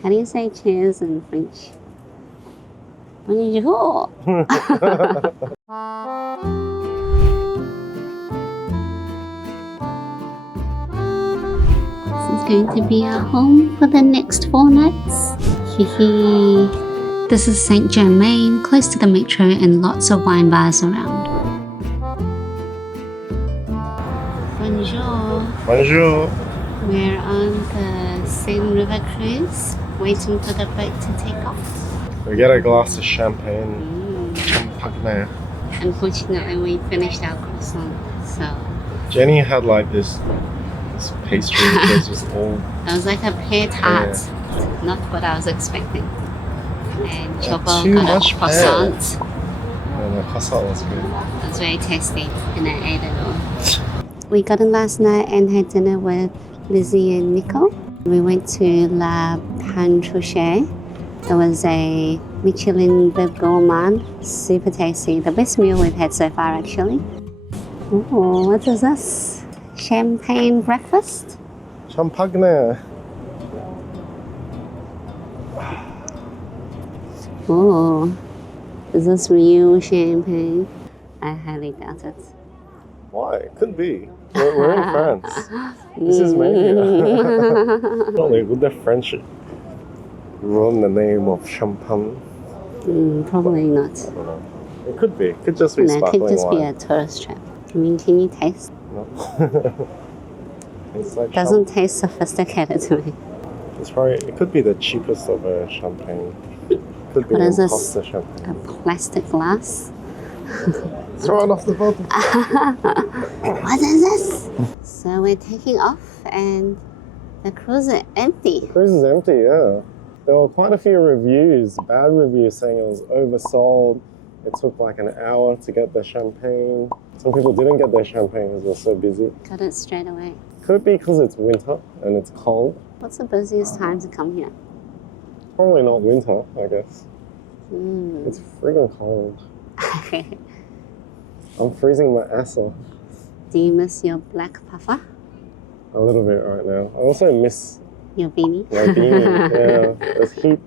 How do you say cheers in French? Bonjour! This is going to be our home for the next 4 nights. Hehe. This is Saint Germain, close to the metro and lots of wine bars around. Bonjour. Bonjour. We're on the Seine River cruise, waiting for the boat to take off. We get a glass of champagne. Champagne. Unfortunately, we finished our croissant, so... Jenny had like this pastry that was just all... It was like a pear tart. Yeah. Not what I was expecting. And Choco too got much a croissant. Yeah, the croissant was good. It was very tasty, and I ate it all. We got in last night and had dinner with Lizzie and Nico. We went to La Pantrouche. It was a Michelin Bib Gourmand, super tasty. The best meal we've had so far, actually. Ooh, what is this? Champagne breakfast? Champagne. Oh, is this real champagne? I highly doubt it. Why? It could be. We're in France. This is maybe. Only would the French ruin the name of champagne? Probably not. I don't know. It could be. It could just be sparkling wine. It could just be a tourist trap. I mean, can you taste? No. Tastes like doesn't taste sophisticated to me. It's probably. It could be the cheapest of a champagne. Could be what is this? Champagne. A plastic glass? Throw it off the bottom. What is this? So we're taking off and the cruise is empty. The cruise is empty, yeah. There were quite a few reviews, bad reviews, saying it was oversold. It took like an hour to get their champagne. Some people didn't get their champagne because they were so busy. Got it straight away. Could be because it's winter and it's cold. What's the busiest time to come here? Probably not winter, I guess. It's friggin' cold. I'm freezing my ass off. Do you miss your black puffer? A little bit right now. I also miss your beanie. My beanie, yeah. There's heat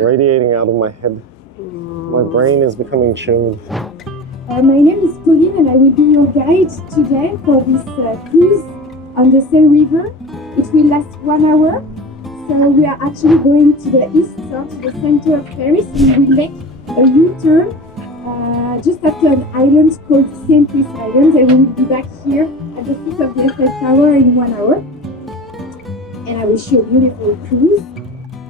radiating out of my head. My brain is becoming chilled. My name is Pauline and I will be your guide today for this cruise on the Seine River. It will last 1 hour. So we are actually going to the east, to the center of Paris, and we will make a U-turn just after an island called Saint Island, and we will be back here at the foot of the Eiffel Tower in 1 hour. And I wish you a beautiful cruise.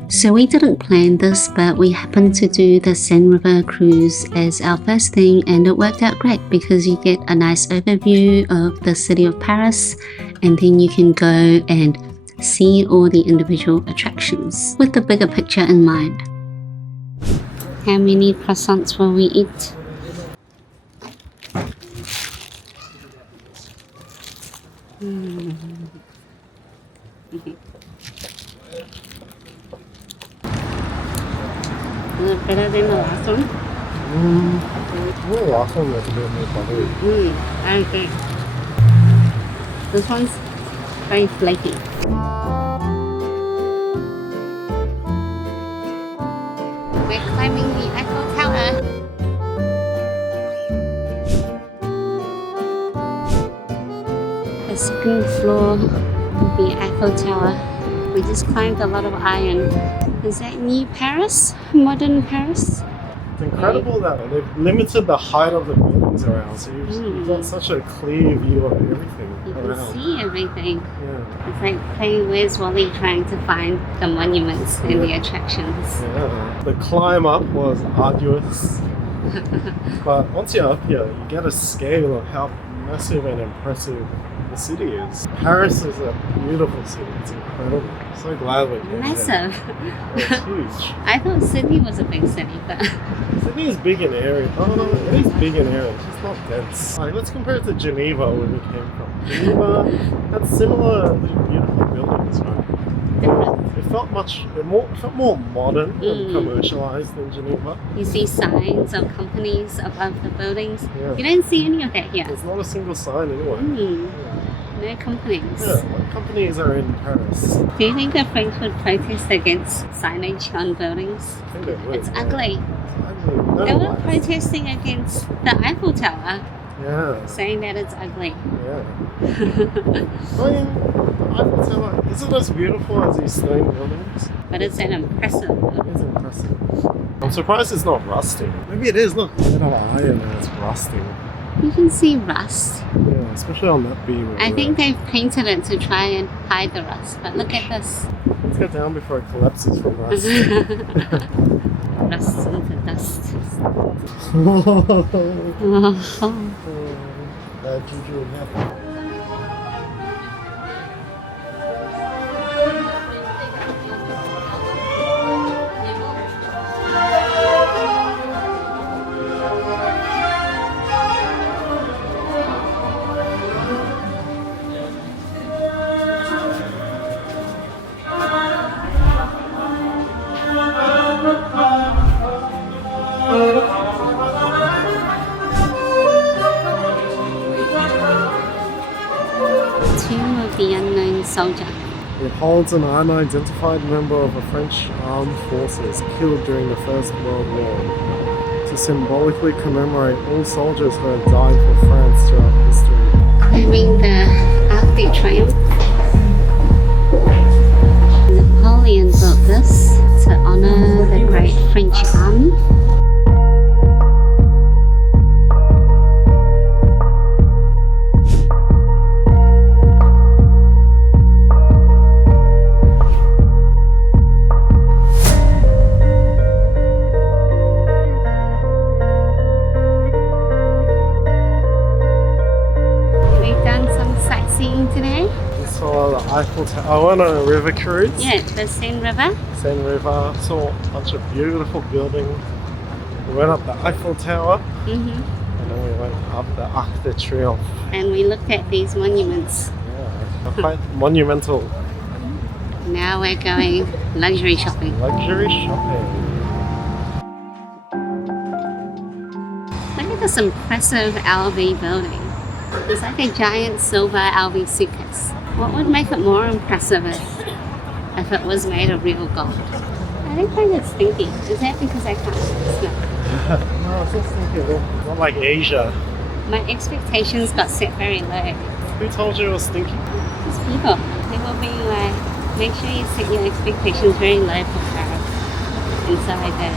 So we didn't plan this, but we happened to do the Seine River cruise as our first thing, and it worked out great because you get a nice overview of the city of Paris, and then you can go and see all the individual attractions with the bigger picture in mind. How many croissants will we eat? Is it better than the last one? The last one was a bit more buttery. I agree. This one's very flaky. We're climbing the Eiffel Tower. The second floor of the Eiffel Tower. We just climbed a lot of iron. Is that new Paris? Modern Paris? It's incredible that they've limited the height of the buildings around, so you've got such a clear view of everything. You can see everything. Yeah. It's like playing Where's Wally trying to find the monuments and the attractions. Yeah. The climb up was arduous, but once you're up here, you get a scale of how massive and impressive the city is. Paris is a beautiful city. It's incredible. So glad we came Massive. It's huge. I thought Sydney was a big city, but Sydney is big in area. Oh no, it is big in area. It's just not dense. Like, let's compare it to Geneva, where we came from. Geneva had similar beautiful buildings, right? different. It felt more modern and commercialized than Geneva. You see signs of companies above the buildings. Yeah. You don't see any of that here. There's not a single sign anywhere. Mm. Yeah. No complaints. Yeah, what companies are in Paris? Do you think the French would protest against signage on buildings? I think they would. It's ugly. It's ugly. No They were lights. protesting against the Eiffel Tower, Yeah. saying that it's ugly. Yeah. I mean, Eiffel Tower isn't as beautiful as these stone buildings. But it's an impressive building. It's impressive. I'm surprised it's not rusting. Maybe it is. Look, a bit of iron and it's rusting. You can see rust. Yeah, especially on that beam. I think they've painted it to try and hide the rust. But look at this. Let's get down before it collapses from rust. Rust into dust. Bad juju again. Tomb of the Unknown Soldier. It holds an unidentified member of the French armed forces killed during the First World War to symbolically commemorate all soldiers who have died for France throughout history. Claiming the Arc de Triomphe. Napoleon built this to honor the great French army. Today? We saw the Eiffel Tower. I went on a river cruise. Yeah, the Seine River. Seine River. Saw a bunch of beautiful buildings. We went up the Eiffel Tower. Mm-hmm. And then we went up the Arc de Triomphe. And we looked at these monuments. Yeah, quite monumental. Now we're going luxury shopping. Luxury shopping. Look at this impressive LV building. It's like a giant silver LV suitcase. What would make it more impressive if it was made of real gold? I don't find it stinky. Is that because I can't smell? No, it's just thinking, not like Asia. My expectations got set very low. Who told you it was stinky? These people, they were being like, make sure you set your expectations very low for Paris. And so I did.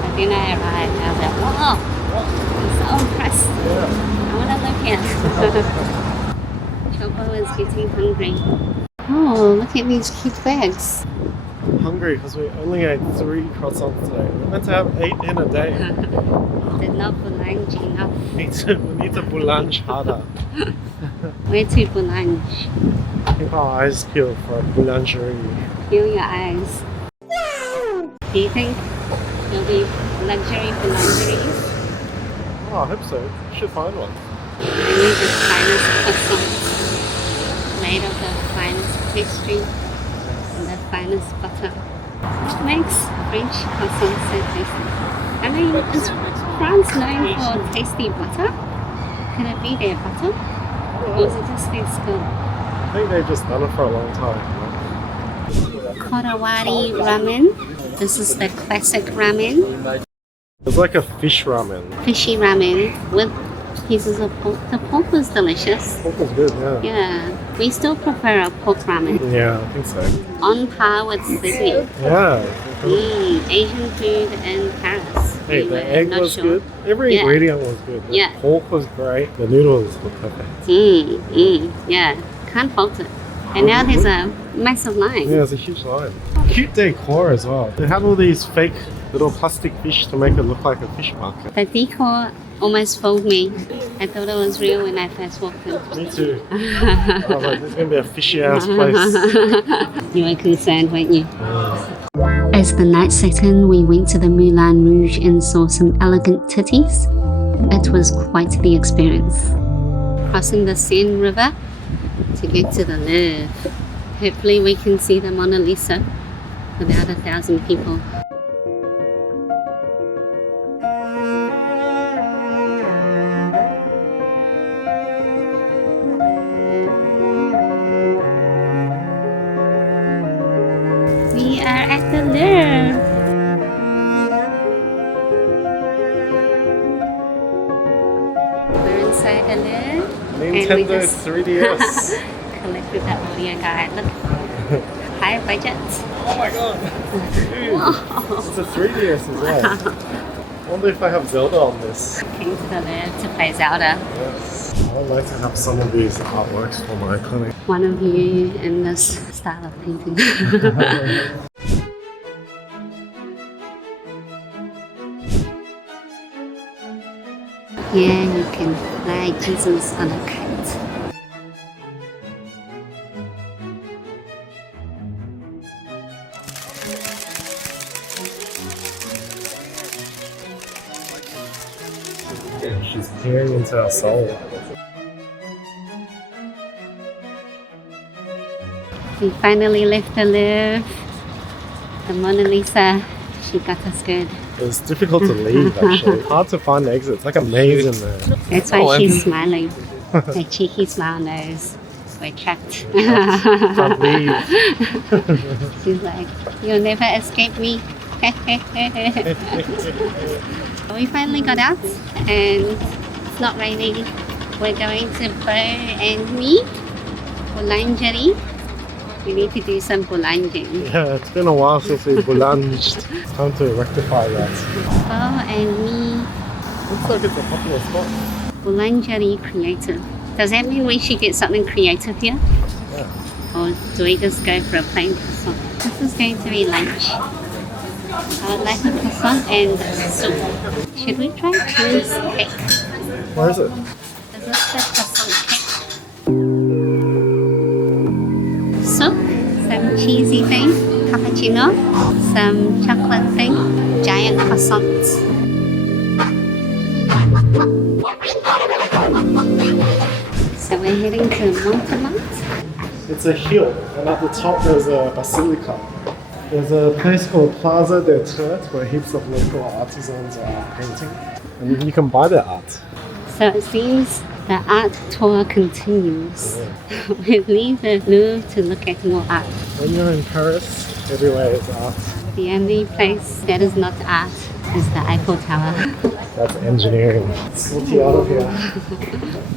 But then I arrived and I was like, whoa, I'm so impressed. Yeah. I want to live here. Choco is getting hungry. Oh, look at these cute bags. I'm hungry because we only ate 3 croissants today. We're meant to have 8 in a day. Did not boulange enough. We need to boulange harder. Where to boulange? Keep our eyes peeled for a boulangerie. Peel your eyes. Do you think there'll be luxury boulangeries? Oh, I hope so. We should find one. I need the finest croissants made of the finest pastry and the finest butter. What makes French croissants so tasty? I mean, is France known for tasty butter? Can it be their butter? Or is it just their skill? I think they've just done it for a long time. Kodawari Ramen. This is the classic ramen. It's like a fish ramen. Fishy ramen with pieces of pork. The pork was delicious. Pork is good, yeah. Yeah, we still prefer a pork ramen. Yeah, I think so. On par with Sydney. Yeah. Asian food in Paris. Hey, We were the egg not was sure. good. Every Yeah. ingredient was good. The Yeah. pork was great. The noodles were perfect. Yeah, can't fault it. And now there's a massive line. Yeah, it's a huge line. Cute decor as well. They had all these fake little plastic fish to make it look like a fish market. The decor almost fooled me. I thought it was real when I first walked in. Me too. I was like, this is going to be a fishy ass place. You were concerned, weren't you? Yeah. As the night set in, we went to the Moulin Rouge and saw some elegant titties. It was quite the experience. Crossing the Seine River to get to the Louvre. Hopefully we can see the Mona Lisa without 1,000 people. Nintendo 3DS. collected that audio guide. Look, high budget. Oh my god! Dude, it's a 3DS as well. I wonder if I have Zelda on this. Came to the Louvre to play Zelda. Yes. I would like to have some of these artworks for my clinic. One of you in this style of painting. Yeah, you can fly Jesus on a kite. She's peering into our soul. We finally left the Louvre. The Mona Lisa, she got us good. It's difficult to leave actually. Hard to find exits. Like a maze in there. That's why she's smiling. Her cheeky smile knows we're trapped. Can't leave. She's like, you'll never escape me. We finally got out and it's not raining. We're going to Mie Boulangerie. We need to do some boulanging. Yeah, it's been a while since we boulanged. It's time to rectify that. Mie Looks like it's a popular spot. Boulangerie creative. Does that mean we should get something creative here? Yeah. Or do we just go for a plain croissant? This is going to be lunch. I would like a croissant and soup. Should we try cheese cake? Where is it? Is this the croissant cake? Soup, some cheesy thing, cappuccino, some chocolate thing, giant croissants. So we're heading to Montmartre. It's a hill, and at the top there's a basilica. There's a place called Plaza des Triomphe where heaps of local artisans are painting. And you can buy their art. So it seems the art tour continues. Yeah. We leave the Louvre to look at more art. When you're in Paris, everywhere is art. The only place that is not art is the Eiffel Tower. That's engineering. Salty out of here.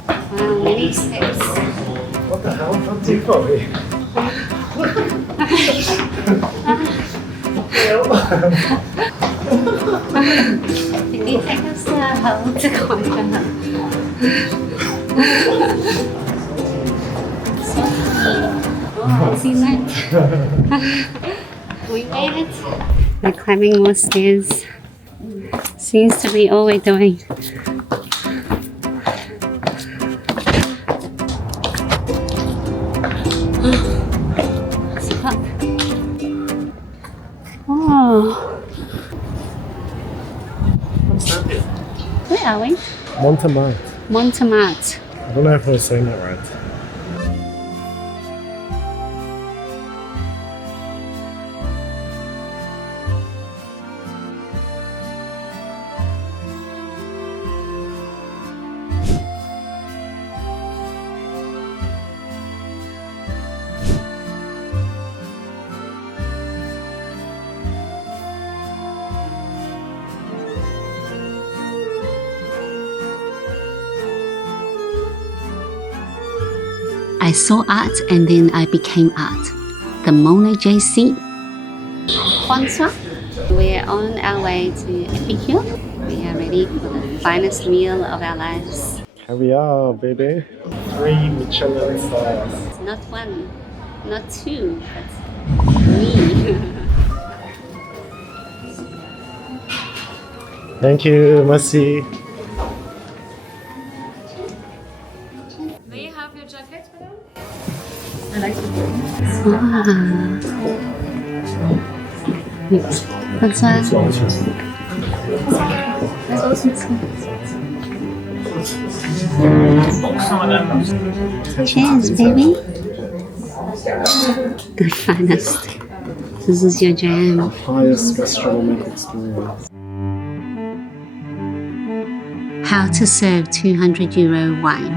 Wow, many steps. What the hell? How deep are we? Did you take us home to climb up? Oh, see that? We made it. We're climbing more stairs. Seems to be all we're doing. Stop. Oh. What's that here? Where are we? Montmartre. Montmartre. I don't know if we're saying that right. I saw art and then I became art. The Mona JC. Bonjour. We're on our way to Epicure. We are ready for the finest meal of our lives. Here we are, baby. 3 Michelin stars. It's not one, not two, but 3. Thank you, merci. May I have your jacket, madam? Cheers, baby. The finest. This is your jam. Highest gastronomic experience. How to serve €200 wine.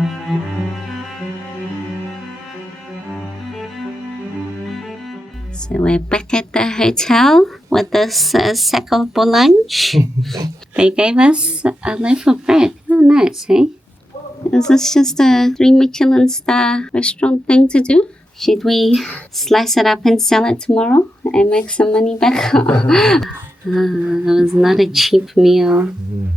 So we're back at the hotel with this sack of boulange. They gave us a loaf of bread. Oh, nice, hey? Is this just a 3 Michelin star restaurant thing to do? Should we slice it up and sell it tomorrow and make some money back? It was not a cheap meal,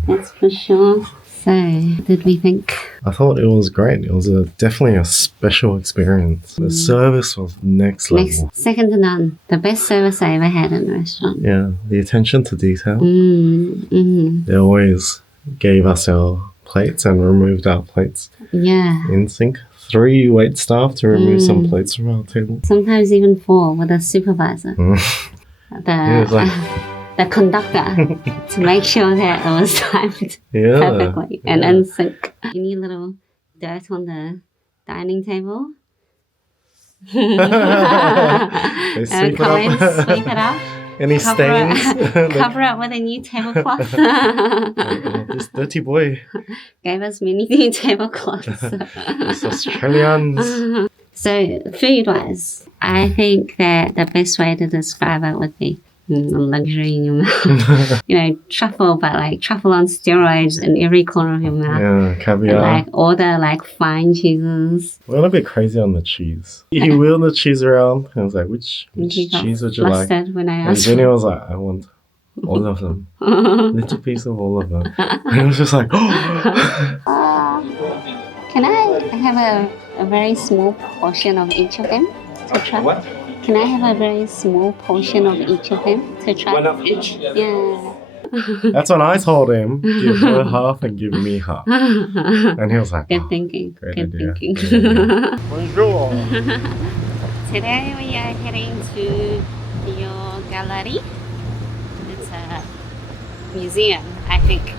that's for sure. So, what did we think? I thought it was great. It was definitely a special experience. The service was next level. Second to none. The best service I ever had in a restaurant. Yeah, the attention to detail. Mm-hmm. They always gave us our plates and removed our plates in sync. 3 wait staff to remove some plates from our table. Sometimes even 4 with a supervisor. The conductor to make sure that it was timed perfectly and in sync. Any little dirt on the dining table? They sweep sweep it up. Any stains? Cover it with a new tablecloth. This dirty boy. Gave us many new tablecloths. It's Australians. So, food-wise, I think that the best way to describe it would be luxury in your mouth. You know, truffle, but like truffle on steroids in every corner of your mouth. Yeah, caviar. And, like all the like fine cheeses. We went a bit crazy on the cheese. He wheeled the cheese around and was like, which cheese would you like? When I And asked Jenny was like, I want all of them. Little piece of all of them. And it was just like, Can I have a very small portion of each of them to try? What? Can I have a very small portion of each of them to try? One of each? Yeah. That's when I told him, give her half and give me half. And he was like, Good thinking. great Good idea. thinking. Bonjour. Today we are heading to Dior Galerie. It's a museum, I think,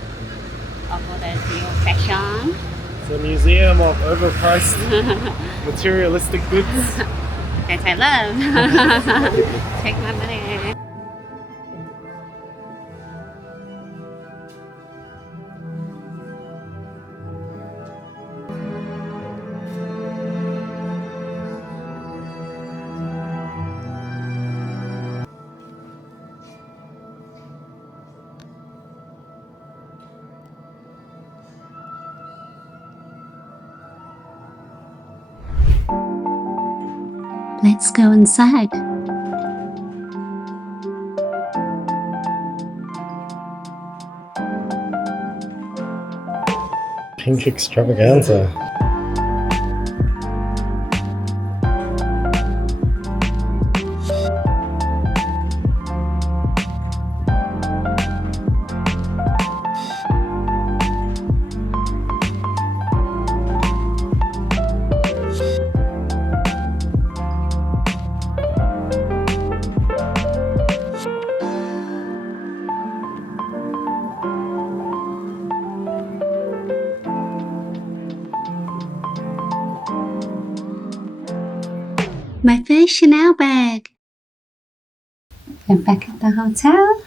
of all the Dior fashion. It's a museum of overpriced materialistic goods. That I love. Take my money. Let's go inside. Pink extravaganza. My first Chanel bag. We're back at the hotel.